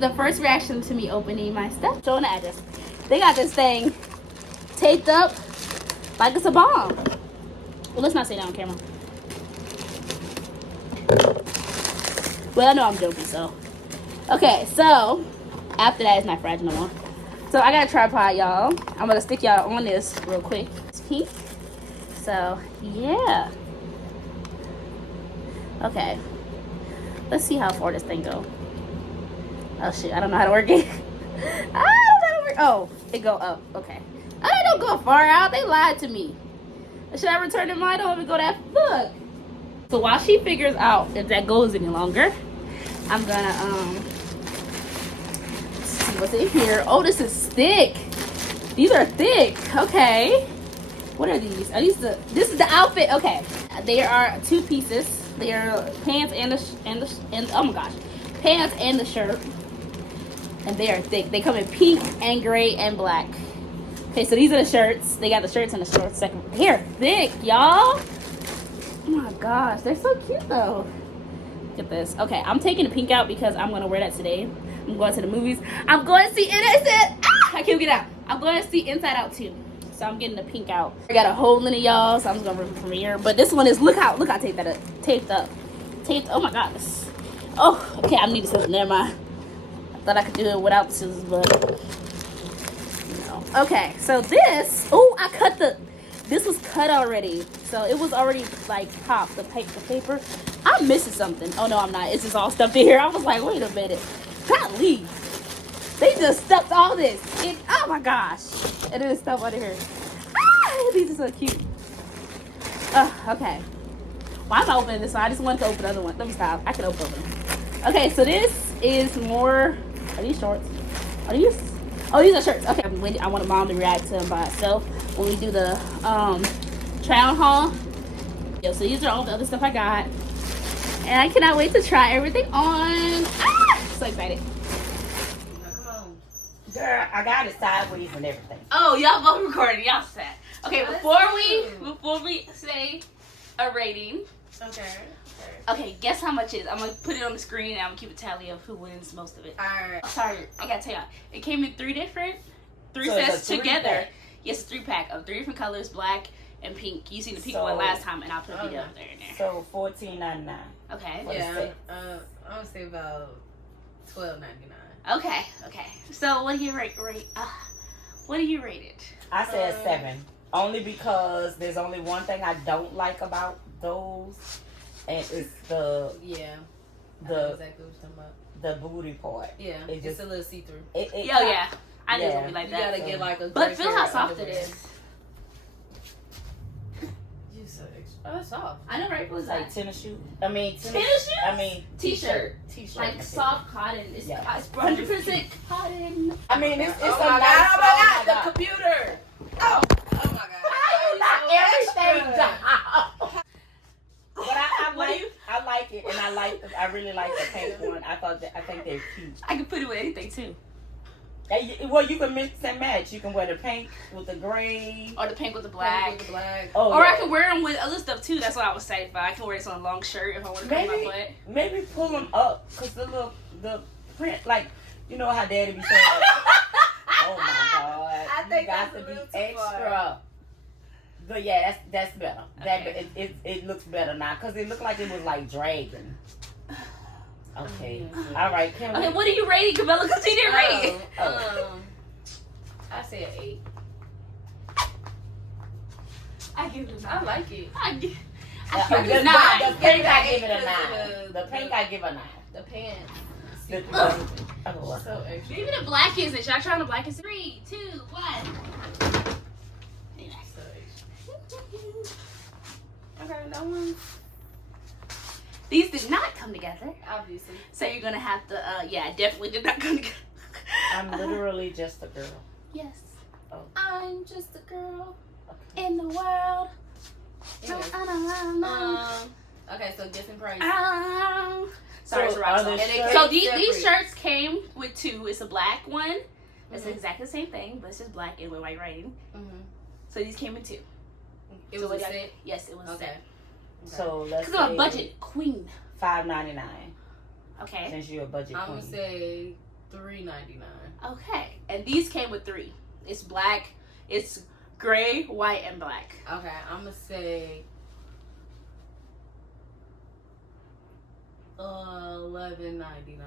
the first reaction to me opening my stuff. Showing the address. They got this thing taped up like it's a bomb. Well, let's not say that on camera. Well, I know I'm joking, so. Okay, so after that, it's not fragile no more. So I got a tripod, y'all. I'm gonna stick y'all on this real quick. It's pink. So yeah. Okay. Let's see how far this thing go. Oh shit, I don't know how to work it. I don't know how to work. Oh, it go up. Okay. I don't go far out. They lied to me. Should I return it? I don't even go that. Look. So while she figures out if that goes any longer, I'm gonna see what's in here. Oh, this is thick. These are thick. Okay. What are these? Are these the? This is the outfit. Okay. There are 2 pieces. They are pants and oh my gosh, pants and the shirt. And they are thick. They come in pink and gray and black. Okay, so these are the shirts. They got the shirts and the shorts. Second, they're thick, y'all. Oh my gosh, they're so cute though. Look at this. Okay, I'm taking the pink out because I'm gonna wear that today. I'm going to the movies. I'm going to see Innocent. I can't get out. I'm going to see Inside Out too. So I'm getting the pink out. I got a hole in it, y'all. So I'm just gonna rip it from here. But this one is look how taped that up. Taped up. Oh my gosh. Oh, okay. I need something. Never mind. I thought I could do it without the scissors, but no. Okay. So this. Oh, I cut the. This was cut already. So it was already like popped. The paper. I'm missing something. Oh no, I'm not. It's just all stuffed in here. I was like, wait a minute. Golly. They just stuffed all this. Oh my gosh. And then stuff under here. Ah, these are so cute. Okay. Why am I opening this one? I just wanted to open the other one. Let me stop. I can open them. Okay, so this is more. Are these shorts? Are these? Oh, these are shirts. Okay. I wanted mom to react to them by herself when we do the try-on haul. Yeah, so these are all the other stuff I got. And I cannot wait to try everything on. Ah! So excited. Girl, I got it sideways and everything. Oh, y'all both recording. Y'all set. Okay, before we say a rating. Okay, guess how much it is. I'm gonna put it on the screen and I'm gonna keep a tally of who wins most of it. Alright. Sorry, I gotta tell y'all. It came in 3 So sets together. Pack. Yes, a 3-pack of 3 different colors, black and pink. You seen the pink one last time, and I'll put it up there in there. So $14.99. Okay. Yeah, I'm gonna say about $12.99. Okay. So what do you rate? What do you rate it? I said 7. Only because there's only one thing I don't like about those, and it's the I know exactly what you're talking about. the booty part. Yeah, It just a little see-through. Yeah. I knew it was gonna be like You that. gotta get like a. But feel how soft it is. You so extra. Oh, it's soft. I know, right? What was It's like that? tennis shoes. Tennis shoes? I mean T-shirt. T-shirt. Like soft cotton. It's 100% cotton. I mean, it's Oh a my nice. god! The computer. Oh my god! How you not everything down? But I like it, and I really like the pink one. I think they're cute. I can put it with anything too. Well, you can mix and match. You can wear the pink with the gray, Or the pink with the black. Oh, Or yeah. I can wear them with other stuff too. That's what I was saying. But I can wear this on a long shirt if I want to cover my butt. Maybe pull them up, cause the print, like you know how Daddy be saying. Oh my God! I think you got that's to a be little too extra. far. But yeah, that's better. Okay. It looks better now, cause it looked like it was like dragging. Okay. All right. Okay, what are you rating, Camilla? Because she didn't rate it. I say an 8. I give it a 9. I like it. I give The it a 9. pink I give it a 9. Because The pink I give a 9. The pants. So extra. Maybe the black is it. Should I try on the black? Is 3, 2, 1. So extra. Okay, that one. These did not come together. Obviously. So you're going to have to, yeah, definitely did not come together. I'm literally just a girl. Yes. Oh. I'm just a girl Okay. in the world. Anyway. Okay, so guessing price. Sorry, it's So a rock are song. the shirts So these separate? shirts came with 2. It's a black one. It's exactly the same thing, but it's just black and with white writing. So these came in 2. It So was a what set. Yes, it was a Okay. set. So let's Because I'm a say budget queen. $5.99. Okay. Since you're a budget I'm gonna queen. say $3.99. Okay, and these came with 3. It's black, it's gray, white, and black. Okay, I'm gonna say $11.99.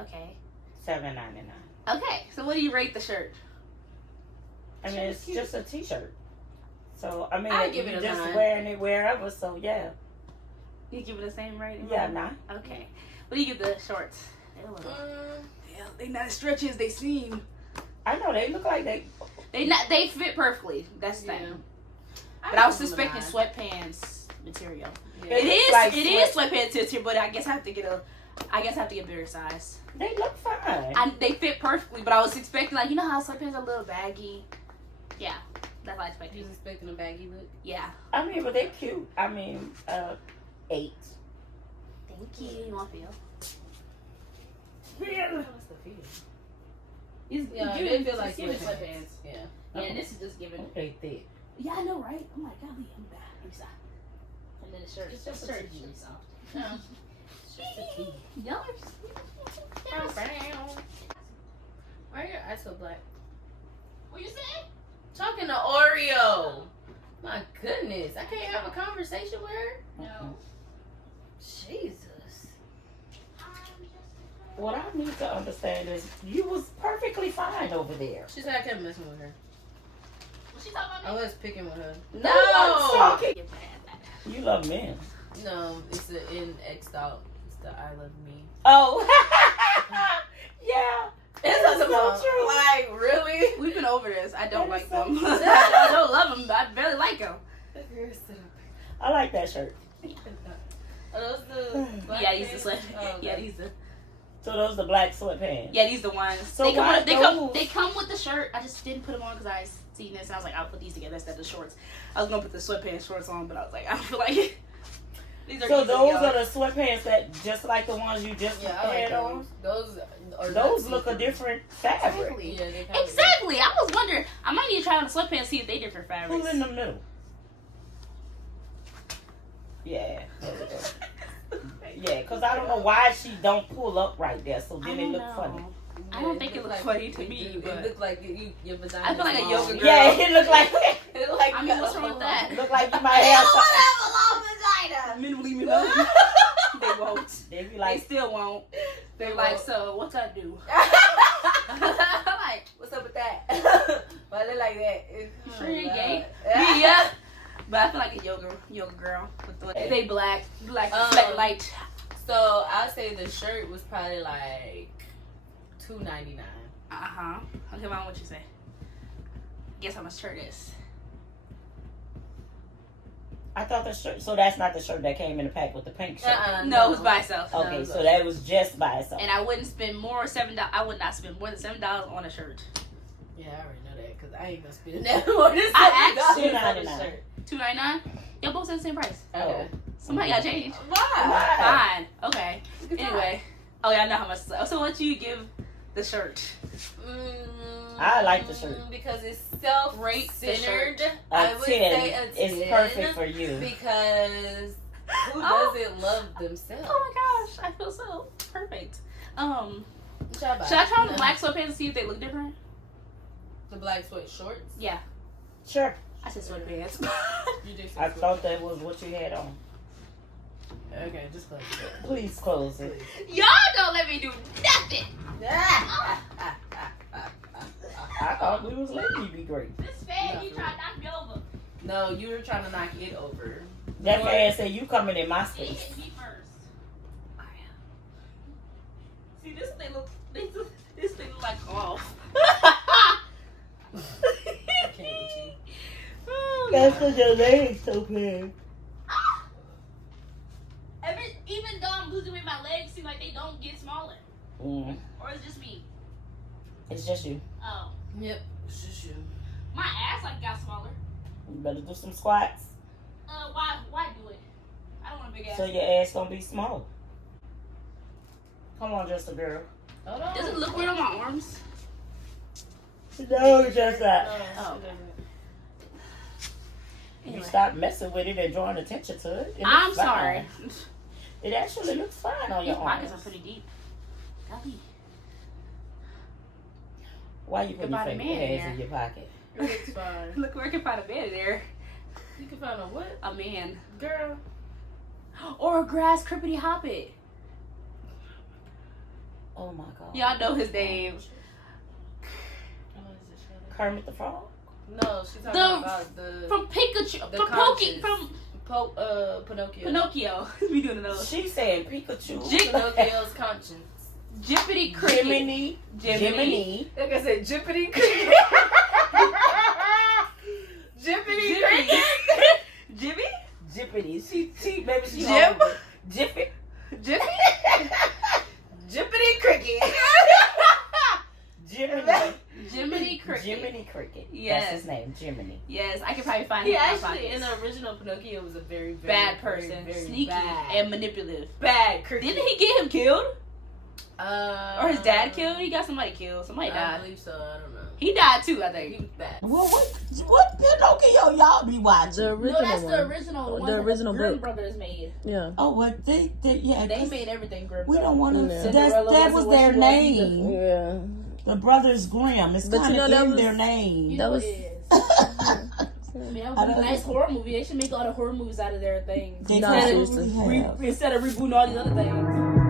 Okay. $7.99. Okay, so what do you rate the shirt? I mean, it's just a t-shirt. So, I mean, I give you're it a just 9. wearing it wherever, so yeah. You give it the same rating? Yeah, 9. Okay. What do you give the shorts? Yeah, they not as stretchy as they seem. I know, they look like They fit perfectly. That's the thing. But I was suspecting sweatpants material. Yeah. It is sweatpants material, but I guess I have to get bigger size. They look fine. And they fit perfectly, but I was expecting, like, you know how sweatpants are a little baggy? Yeah, that's what I You expected. was expecting a baggy look? Yeah. I mean, but they're cute. I mean, 8. Thank you. You want to feel? What's the feel? Yeah, they feel like giving sweatpants. sweatpants. Yeah. Yeah, this is just giving. They thick. Yeah, I know, right? I'm like, golly, I'm bad. Let me stop. And then the shirt. It's The just a shirt is t-shirt. really soft. No. It's just a tee. Y'all are Why are your eyes so black? What you saying? Talking to Oreo. My goodness. I can't have a conversation with her? No. Jesus. What I need to understand is you was perfectly fine over there. She said I kept messing with her. Was she talking I about me? was picking with her. No, I'm talking. Get mad at that. You love men. No, it's the NX out. It's the I love me. Oh, yeah. It's so true. Like, really? We've been over this. I don't That like is so them. true. I don't love them. I barely like them. I like that shirt. Are those the black Yeah, these the pants? sweat. Oh, okay. Yeah, these the. So those the black sweatpants. Yeah, these the ones. So they come. why With, they come. those? They come with the shirt. I just didn't put them on because I seen this and I was like, I'll put these together instead of the shorts. I was gonna put the sweatpants shorts on, but I was like, I don't feel like it. These are So easy, those y'all. are the sweatpants that just like the ones you just Yeah, I like had on. those. Those look a different fabric. Exactly. Yeah, they kinda Exactly. I was wondering. I might need to try on the sweatpants see if they different fabrics. Who's in the middle? Yeah. Yeah, because I don't know why she don't pull up right there, so then it look funny. I don't think it looks funny to me, but it look like your vagina. I feel like a yoga girl. Yeah, it look like It look like I mean, what's wrong with that? look like you might have something. Minimally, minimally. They won't. They be They like, still won't. They're like, so what's I do? like, what's up with that? Why they like that? You sure you ain't gay? Yeah. Yeah. But I feel like a yoga girl. With the, they black light. So I'd say the shirt was probably like $2.99. Okay, Mom, what you say? Guess how much shirt is? I thought the shirt. So that's not the shirt that came in the pack with the pink shirt. No, it was by itself. Okay, No, so that was just by itself. And I wouldn't spend more $7. I would not spend more than $7 on a shirt. Yeah, I already know that because I ain't gonna spend that more than I $7 asked on $2.99. a shirt. $2.99. Y'all both said the same price. Okay. Somebody got change. Why? Fine. Okay. Anyway. Oh yeah, I know how much. So what you give the shirt? I like the shirt. Because it's Rate the self-centered. A I would 10 say a 10. is perfect for you. Because who Oh. doesn't love themselves? Oh my gosh, I feel so perfect. Should I Should try on the black sweatpants and see if they look different? The black sweat shorts? Yeah, Sure. I said sweatpants. You did I thought that was what you had on. Okay, just close it. Please close it. Y'all don't let me do nothing. I thought we was letting you be great. This fan, you try to knock me over. No, you were trying to knock it over. That man said you coming in my You space. hit me first. See, this thing look. This thing look like off. I can't with you. Oh, That's God. because your legs so big. Even though I'm losing weight, my legs seem like they don't get smaller. Mm, Or is it just me? it's just you. Oh. Yep, it's just you. My ass like got smaller. You better do some squats Why do it? I don't want a big ass. so your ass gonna be small. Come on, just a girl. Hold on. Does it look weird on my arms? No, just that. Oh, okay. You Anyway. stop messing with it and drawing attention to it. It I'm looks fine. sorry. It actually looks fine on These your pockets arms. are pretty deep. Golly. Why you put your Find a fake man in hands there. in your pocket? It's fine. Look where I can find a man in there. You can find a what? A man. Girl. Or a grass crippity hoppet. Oh my God. Y'all know his name. Kermit the Frog? No, she's talking The- about the From Pikachu. The From conscious. from Pinocchio. Pinocchio. We doing those. She said Pikachu. Pinocchio's conscience. Jippity cricket. Jiminy. Like I said, Jippity Cricket. Jippity Cricket. Jimmy? Jippity. She maybe she Jim? hungry. Jiffy. Jippy? Jippity Cricket. Jiminy. Jiminy Cricket. Jiminy Cricket. Yes. That's his name, Jiminy. Yes, I could probably find He him in my actually, pockets. in the original Pinocchio, was a very, very Bad person. very, very Sneaky bad, and manipulative. bad cricket. Didn't he get him killed? Or his dad killed? He got somebody killed. Somebody I died. believe so. I don't know. He died too, I He think. was bad. Well, what Pinocchio y'all be watching? The original No, that's one. the original one. The original Grimm book. brothers made. Yeah. Oh, what they yeah. They 'cause made everything Grimm. we don't want to. Yeah. That was their name. Yeah. The Brothers Grimm. It's But kind you know of that in was- their name. You That know was- it is. I mean, that I was a don't nice horror movie. They should make all the horror movies out of their things. They No, probably seriously. have. Instead of rebooting all these other things.